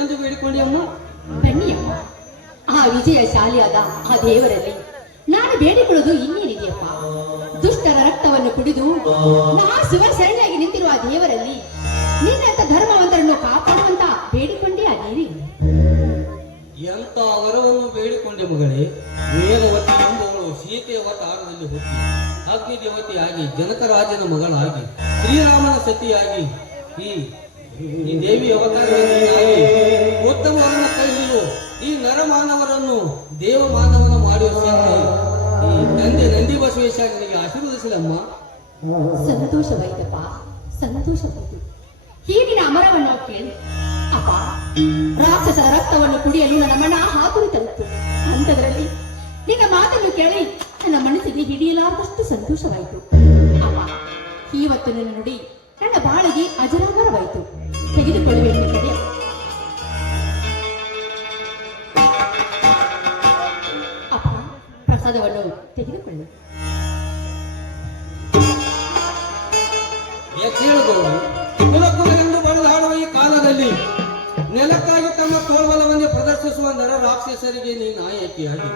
ಏನೆಂದು ಬೇಡಿಕೊಂಡಿ ಅಮ್ಮ ಬನ್ನಿಯಪ್ಪ ಆ ವಿಜಯಶಾಲಿಯಾದ ಆ ದೇವರಲ್ಲಿ ನಾನು ಬೇಡಿಕೊಳ್ಳೋದು ಇನ್ನೇನಿದೆಯಪ್ಪ? ದುಷ್ಟರ ರಕ್ತವನ್ನು ಕುಡಿದು ನಾ ಶಿವ ಶರಣಾಗಿ ನಿಂತಿರುವ ಆ ದೇವರಲ್ಲಿ ನಿನ್ನಂತ ಧರ್ಮವಂತರನ್ನು ಕಾಪಾಡುವಂತ ಬೇಡಿಕೊಂಡೇ ಆಗಿರಿ. ಎಂತ ವರವನ್ನು ಬೇಡಿಕೊಂಡೆ ಮಗಳೇ? ವೇದವತಿ ಎಂಬುವಳು ಸೀತೆಯ ವತ ಆಗದಲ್ಲಿ ಹುಟ್ಟಿ ಅಗ್ನಿ ದೇವತೆಯಾಗಿ ಜನಕರಾಜನ ಮಗಳಾಗಿ, ಶ್ರೀರಾಮನ ಸತಿಯಾಗಿ ಈ ಈ ದೇವಿ ಅವತಾರ ಈ ನರಮಾನವರನ್ನು ದೇವಮಾನವನ ಮಾಡುವ ಶಕ್ತಿ ಈ ತಂದೆ ನಂದಿ ಬಸವೇಶ್ವರನಿಗೆ ಆಶೀರ್ವದಿಸಲಮ್ಮ. ಸಂತೋಷವಾಯ್ತಪ್ಪ, ಸಂತೋಷವಾಯ್ತು. ಹೀಗಿನ ಅಮರವನ್ನು ಕೇಳಿ ಅಪ್ಪ, ರಾಕ್ಷಸರ ರಕ್ತವನ್ನು ಕುಡಿಯಲು ನನ್ನ ಮನ ತಲುಪಿತು ಅಂಥದ್ರಲ್ಲಿ ನಿನ್ನ ಮಾತನ್ನು ಕೇಳಿ ನನ್ನ ಮನಸ್ಸಿಗೆ ಹಿಡಿಯಲಾರದಷ್ಟು ಸಂತೋಷವಾಯಿತು. ಅಪ್ಪ, ಇವತ್ತು ನನ್ನ ನುಡಿ ನನ್ನ ಬಾಳಿಗೆ ಅಜರಾಮರವಾಯಿತು. ತೆಗೆದುಕೊಳ್ಳುವೆ ಕಡೆ ಅಪ್ಪ, ಪ್ರಸಾದವನ್ನು ತೆಗೆದುಕೊಳ್ಳಿ. ಈ ಕಾಲದಲ್ಲಿ ನೆಲಕ್ಕಾಗಿ ತಮ್ಮ ತೋಳ್ಬಲವನ್ನೇ ಪ್ರದರ್ಶಿಸುವ ನರ ರಾಕ್ಷಸರಿಗೆ ನೀ ನಾಯಕಿಯಾಗಿ.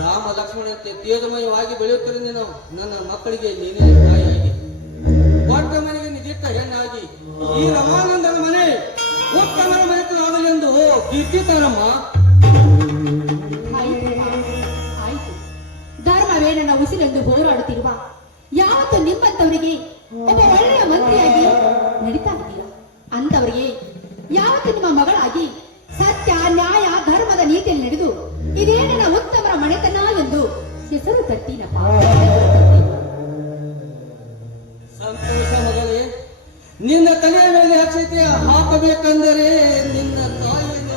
ರಾಮ ಲಕ್ಷ್ಮಣ ತೇಜಮಯವಾಗಿ ಬೆಳೆಯುತ್ತಿರುವ ನೀನು ನನ್ನ ಮಕ್ಕಳಿಗೆ ನೀನೇ ತಾಯಿಯಾಗಿ ನಿನ್ನ ತಲೆಯ ಮೇಲೆ ಅಕ್ಷತೆ ಹಾಕಬೇಕೆಂದರೆ ನಿನ್ನ ತಾಯಿಯನ್ನು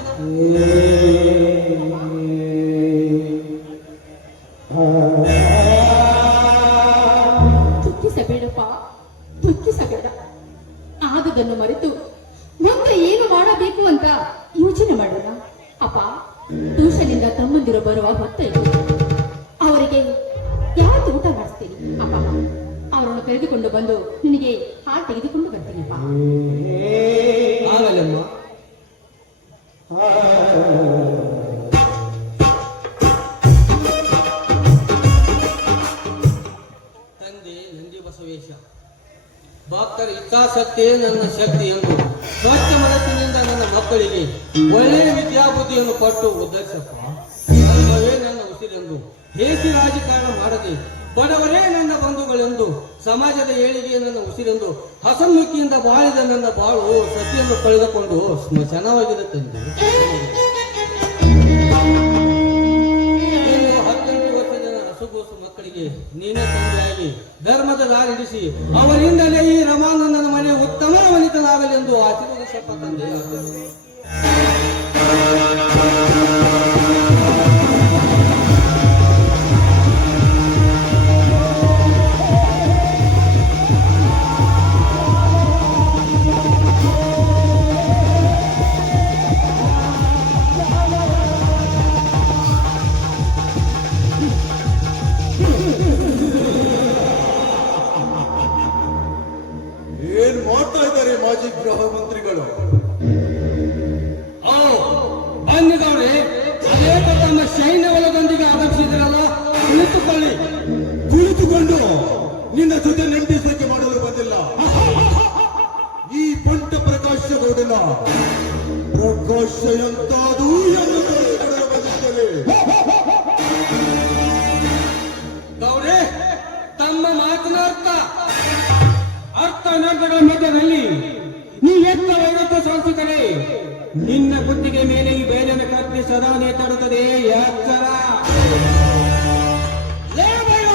ಇಚ್ಛಾಶಕ್ತಿಯೇ ನನ್ನ ಶಕ್ತಿ ಎಂದು ಸ್ವಚ್ಛ ಮನಸ್ಸಿನಿಂದ ನನ್ನ ಮಕ್ಕಳಿಗೆ ಒಳ್ಳೆಯ ವಿದ್ಯಾಬುದ್ಧಿಯನ್ನು ಕೊಟ್ಟು ಉದ್ಧರಿಸಪ್ಪ ಧರ್ಮವೇ ನನ್ನ ಉಸಿರೆಂದು. ಹೇಸಿ ರಾಜಕಾರಣ ಮಾಡದೆ, ಬಡವರೇ ನನ್ನ ಬಂಧುಗಳೆಂದು, ಸಮಾಜದ ಏಳಿಗೆ ನನ್ನ ಉಸಿರೆಂದು, ಹಸನ್ಮುಖಿಯಿಂದ ಬಾಳಿದ ನನ್ನ ಬಾಳು ಸತಿಯನ್ನು ಕಳೆದುಕೊಂಡು ಸ್ಮಶಾನವಾಗಿದೆ ಹಸುಗೂಸು ನೀನೇ ತಂದೆಯಾಗಿ ಧರ್ಮದ ದಾರಿಡಿಸಿ ಅವರಿಂದಲೇ ಈ ರಮಾನಂದನ ಮನೆ ಉತ್ತಮ ವನಿತನಾಗಲೆಂದು ಆಶೀರ್ವದಿಸಪ್ಪ ತಂದೆ ಗೌರೇ, ತಮ್ಮ ಮಾತಿನ ಅರ್ಥ. ಅರ್ಥ ಅನರ್ಥಗಳ ಮಧ್ಯದಲ್ಲಿ ನೀ ಎತ್ತ ವೈರತ್ವ ಸಾಧಿಸಿದರೆ ನಿನ್ನ ಗುತ್ತಿಗೆ ಮೇಲೆ ಈ ಬೇಜನ ಕತ್ತಿ ಸದಾ ನೇತಾಡುತ್ತದೆ. ಬೈರ!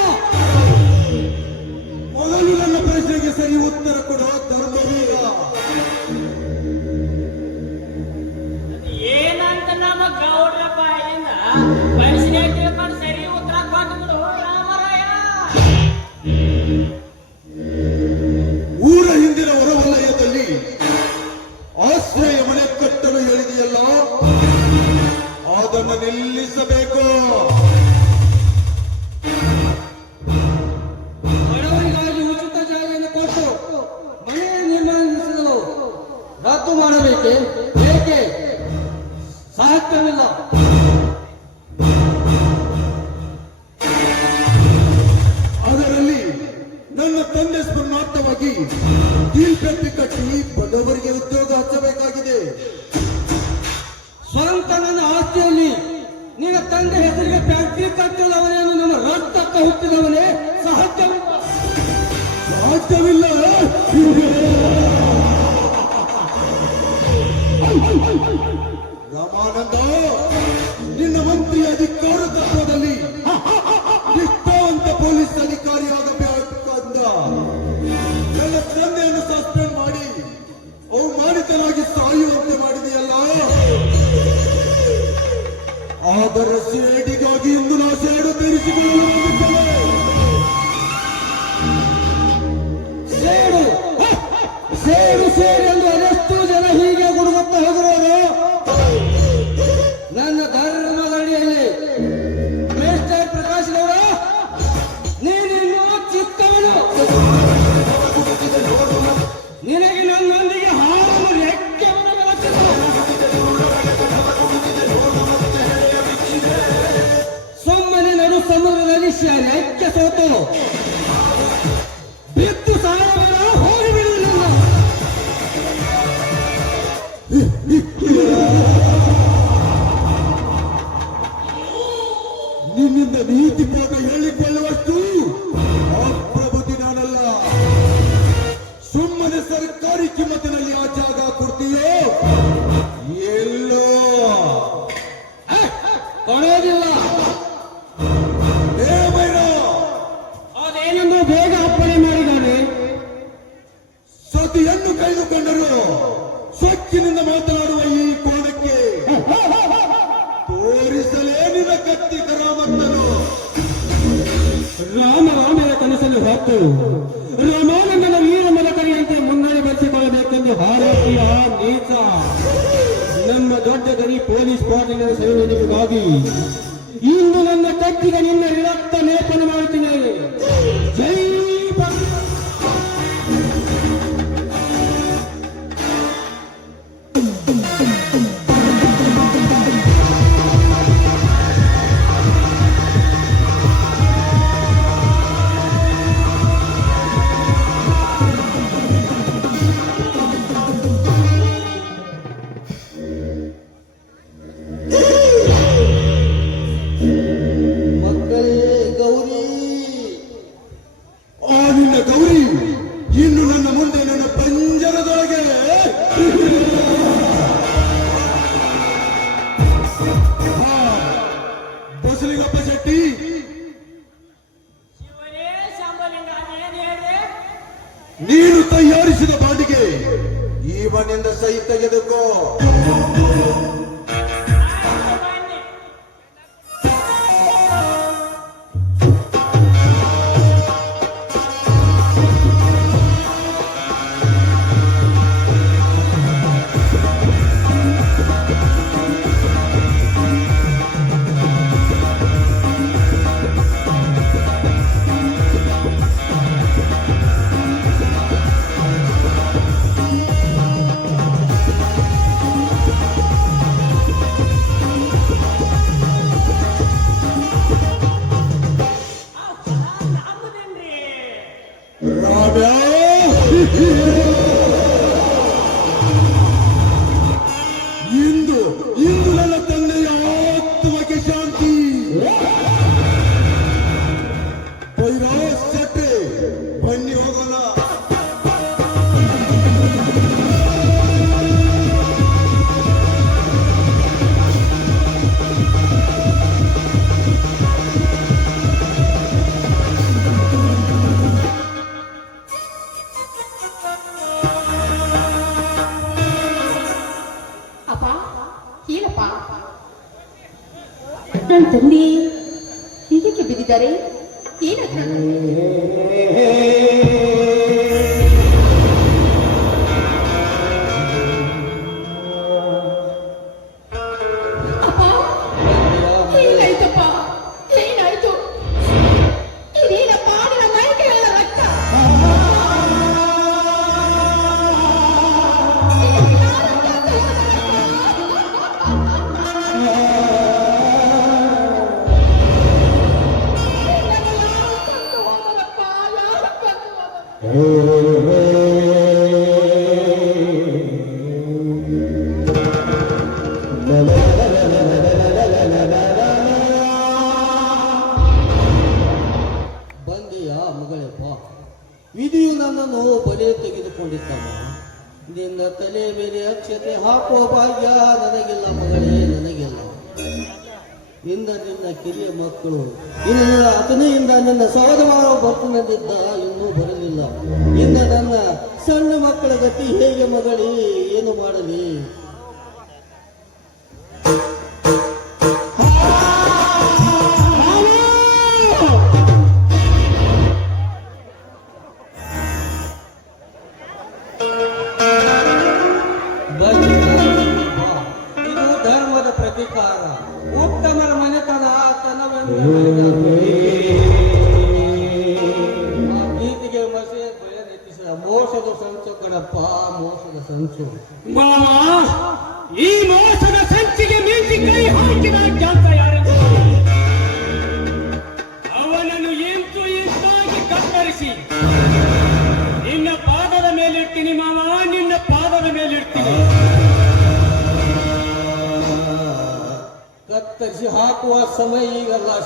ಮೊದಲು ನನ್ನ ಪ್ರಶ್ನೆಗೆ ಸರಿ ಉತ್ತರ ಕೊಡುವ ಧರ್ಮವೀರ Hallelujah. ನನ್ನ ವೀರ ಮಲಕರಿಯಂತೆ ಮುನ್ನಡೆ ಬರೆಸಿಕೊಳ್ಳಬೇಕೆಂದು ಭಾರತೀಯ ನೇತ ನಮ್ಮ ದೊಡ್ಡ ಗರಿ ಪೊಲೀಸ್ ಪಾಟೀಲ ಸೈನಿಕರಿಗಾಗಿ ಇಂದು ನನ್ನ ಕತ್ತಿಗೆ ನಿನ್ನ ವಿರಕ್ತ ಲೇಪನ ಮಾಡುತ್ತೇನೆ ಜೈ ಕೈ ತೆಗೆದುಕೋ 等你 ನಿನ್ನನ್ನು ಬಲೆ ತೆಗೆದುಕೊಂಡಿದ್ದಮ್ಮ ನಿನ್ನ ತಲೆ ಮೇಲೆ ಅಕ್ಷತೆ ಹಾಕುವ ಭಾಗ್ಯ ನನಗಿಲ್ಲ ಮಗಳೇ, ನನಗಿಲ್ಲ. ಇಂದ ನಿನ್ನ ಕಿರಿಯ ಮಕ್ಕಳು, ಇನ್ನು ನಿನ್ನ ಸಹೋದರ ಬರ್ತಾನಂದಿದ್ದ ಇನ್ನೂ ಬರಲಿಲ್ಲ. ಇಂದ ನನ್ನ ಸಣ್ಣ ಮಕ್ಕಳ ಗತಿ ಹೇಗೆ ಮಗಳಿ, ಏನು ಮಾಡಲಿ?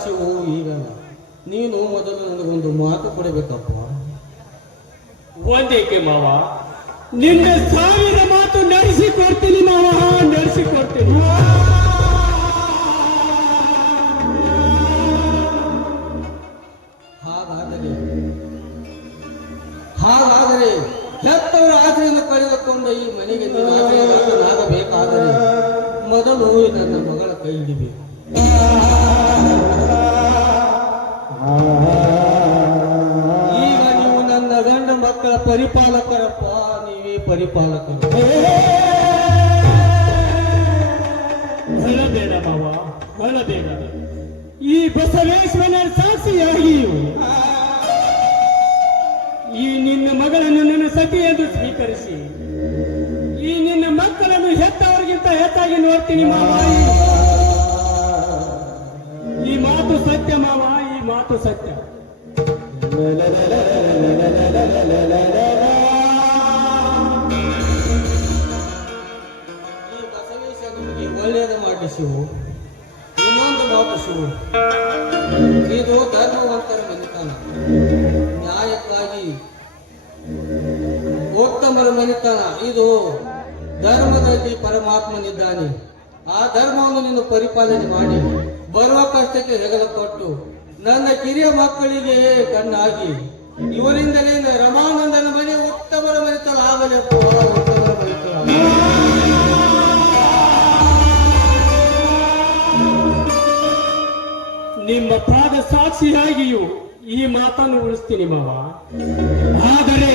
ಈಗಲ್ಲ ಈಗ ನೀನು ಮೊದಲು ನನಗೊಂದು ಮಾತು ಕೊಡಬೇಕಪ್ಪ. ಒಂದೇಕೆ ಮಾವ. ನಿನ್ನ ಸಾವಿರ ಮಾತು ನಡೆಸಿ ಕೊಡ್ತೀನಿ ಮಾವ ನಡೆಸಿ ಕೊಡ್ತೀನಿ ಹಾಗಾದರೆ ಹಾಗಾದರೆ ಹೆತ್ತವರ ಆಸೆಯನ್ನು ಕಳೆದುಕೊಂಡು ಈ ಮನೆಗೆ ಆಗಬೇಕಾದರೆ ಮೊದಲು ನನ್ನ ಮಗಳ ಕೈ ಹಿಡಿಬೇಕು ಪರಿಪಾಲಕರಪ್ಪ ನೀವೇ ಪರಿಪಾಲಕರು. ಹೇಳಬೇಡ ಬಾವ ಹೇಳಬೇಡ ಈ ಬಸವೇಶ್ವರನ ಸಾಕ್ಷಿಯಾಗಿಯೂ ಈ ನಿನ್ನ ಮಗಳನ್ನು ನನ್ನ ಸತಿ ಎಂದು ಸ್ವೀಕರಿಸಿ ಈ ನಿನ್ನ ಮಕ್ಕಳನ್ನು ಹೆತ್ತವರಿಗಿಂತ ಹೆಚ್ಚಾಗಿ ನೋಡ್ತೀನಿ ಮಾವ. ಈ ಮಾತು ಸತ್ಯ ಮಾವ ಈ ಮಾತು ಸತ್ಯ. ಮನೆತನ ಇದು ಧರ್ಮದಲ್ಲಿ ಪರಮಾತ್ಮನಿದ್ದಾನೆ. ಆ ಧರ್ಮವನ್ನು ನೀನು ಪರಿಪಾಲನೆ ಮಾಡಿ. ಬರುವ ಕಷ್ಟಕ್ಕೆ ಹೆಗಲು ಕೊಟ್ಟು ನನ್ನ ಕಿರಿಯ ಮಕ್ಕಳಿಗೆ ಕಣ್ಣಾಗಿ. ಇವರಿಂದಲೇ ರಮಾನಂದನ ಮನೆ ಉತ್ತಮರ ಮನೆತನ ಆಗಲೆಪ್ಪ ಉತ್ತಮರ ನಿಮ್ಮ ಪಾದ ಸಾಕ್ಷಿಯಾಗಿಯೂ ಈ ಮಾತನ್ನು ಉಳಿಸ್ತೀನಿ ಮಾವ. ಆದರೆ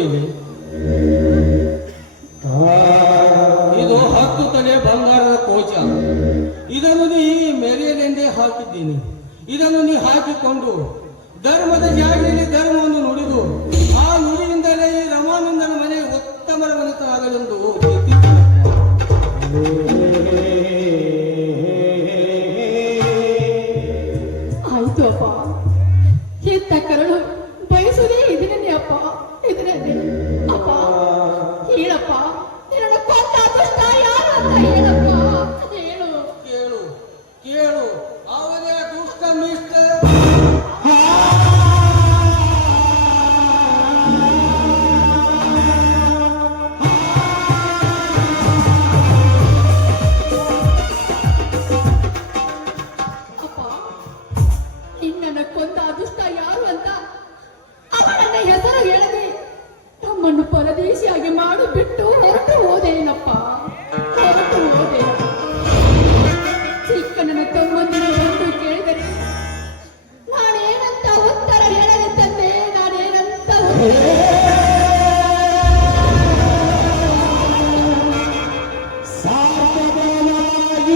ಕೈ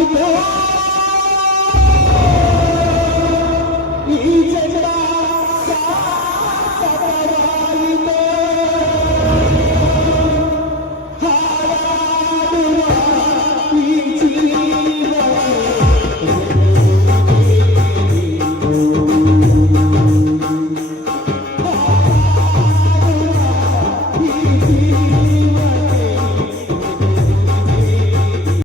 Whoa!